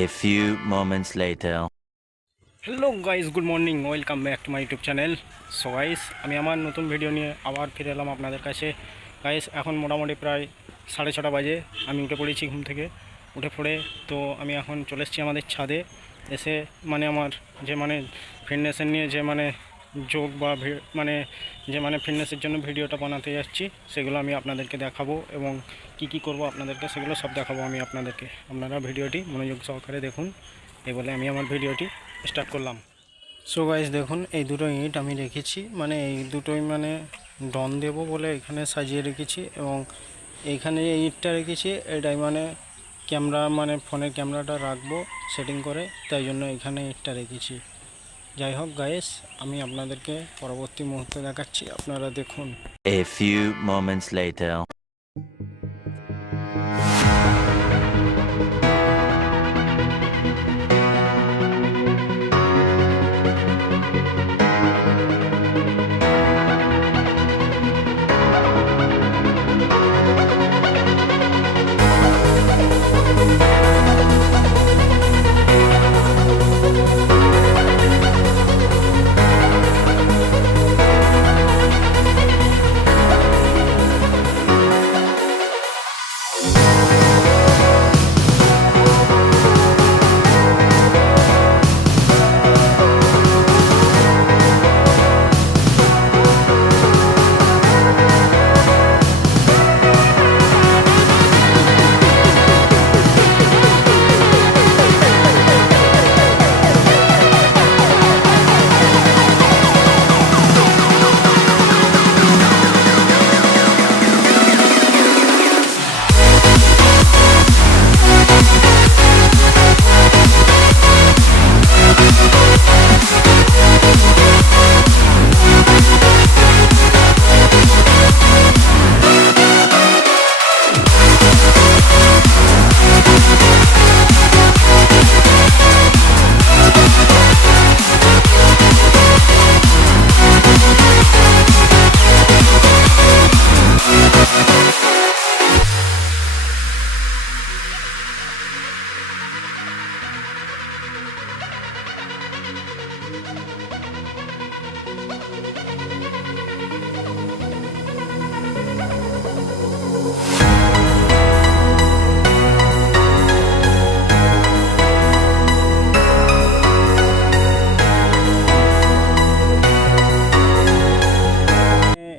A few moments later. Hello guys, good morning, welcome back to my YouTube channel. So guys, আমি আমার নতুন video নিয়ে আবার ফিরে এলাম আপনাদের কাছে। গাইস, এখন মোটামুটি প্রায় 6:30 বাজে। আমি উঠে পড়েছি ঘুম থেকে। উঠে পড়ে তো আমি এখন চলে এসেছি আমাদের ছাদে। এসে আমার যে ফিটনেসের নিয়ে যে যোগ বা ফিটনেসের জন্য ভিডিওটা বানাতে যাচ্ছি, সেগুলো আমি আপনাদেরকে দেখাবো এবং কি করব আপনাদেরকে সেগুলো সব দেখাবো আমি আপনাদেরকে। আপনারা ভিডিওটি মনোযোগ সহকারে দেখুন। এই বলে আমি আমার ভিডিওটি স্টার্ট করলাম। সো গাইস, দেখুন এই দুটো ইট আমি রেখেছি, এই দুটোই ডন দেব বলে এখানে সাজিয়ে রেখেছি। এবং এইখানে যে ইটটা রেখেছি এটাই ক্যামেরা ফোনের ক্যামেরাটা রাখবো সেটিং করে, তাই জন্য এখানে ইটটা রেখেছি। যাই হোক গাইস, আমি আপনাদেরকে পরবর্তী মুহূর্তে দেখাচ্ছি, আপনারা দেখুন। A few moments later.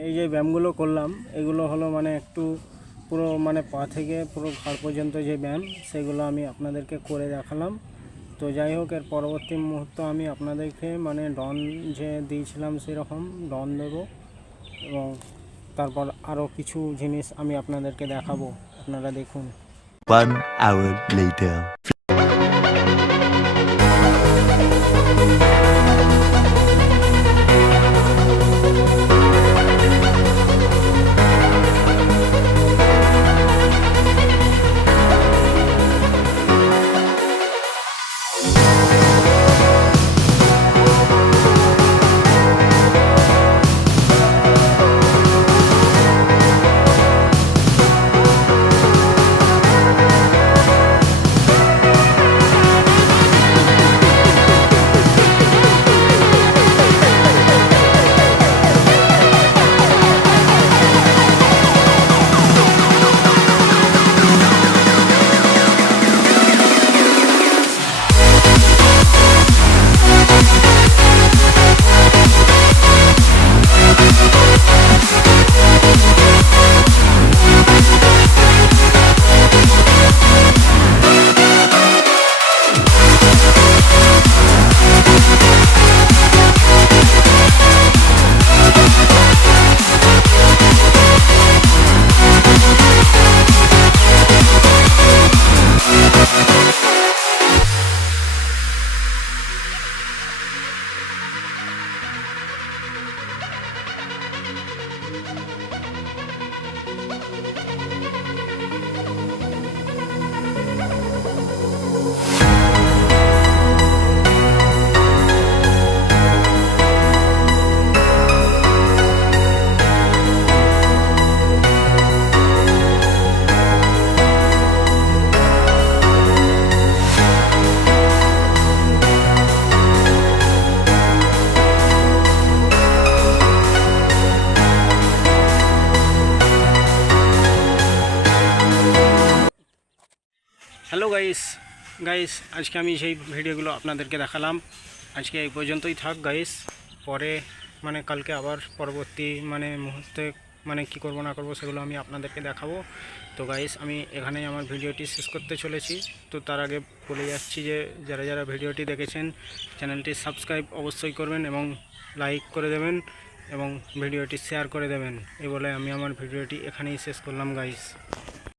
এই যে ব্যায়ামগুলো করলাম, এগুলো হলো একটু পুরো পা থেকে পুরো ঘাড় পর্যন্ত যে ব্যায়াম, সেগুলো আমি আপনাদেরকে করে দেখালাম। তো যাই হোক, এর পরবর্তী মুহূর্ত আমি আপনাদেরকে ডন যে দিয়েছিলাম সেরকম ডন দেব এবং তারপর আরও কিছু জিনিস আমি আপনাদেরকে দেখাবো, আপনারা দেখুন। 1 hour later. Hello guys guys আজকে আমি সেই ভিডিওগুলো আপনাদেরকে দেখালাম। আজকে এই পর্যন্তই থাক গাইস। পরে কালকে আবার পরবর্তী মুহূর্তে কী করব না করব সেগুলো আমি আপনাদেরকে দেখাবো। তো গাইস আমি এখানেই আমার ভিডিওটি শেষ করতে চলেছি। তো তার আগে বলে যাচ্ছি যে যারা যারা ভিডিওটি দেখেছেন চ্যানেলটি সাবস্ক্রাইব অবশ্যই করবেন এবং লাইক করে দেবেন এবং ভিডিওটি শেয়ার করে দেবেন। এই বলে আমি আমার ভিডিওটি এখানেই শেষ করলাম গাইস।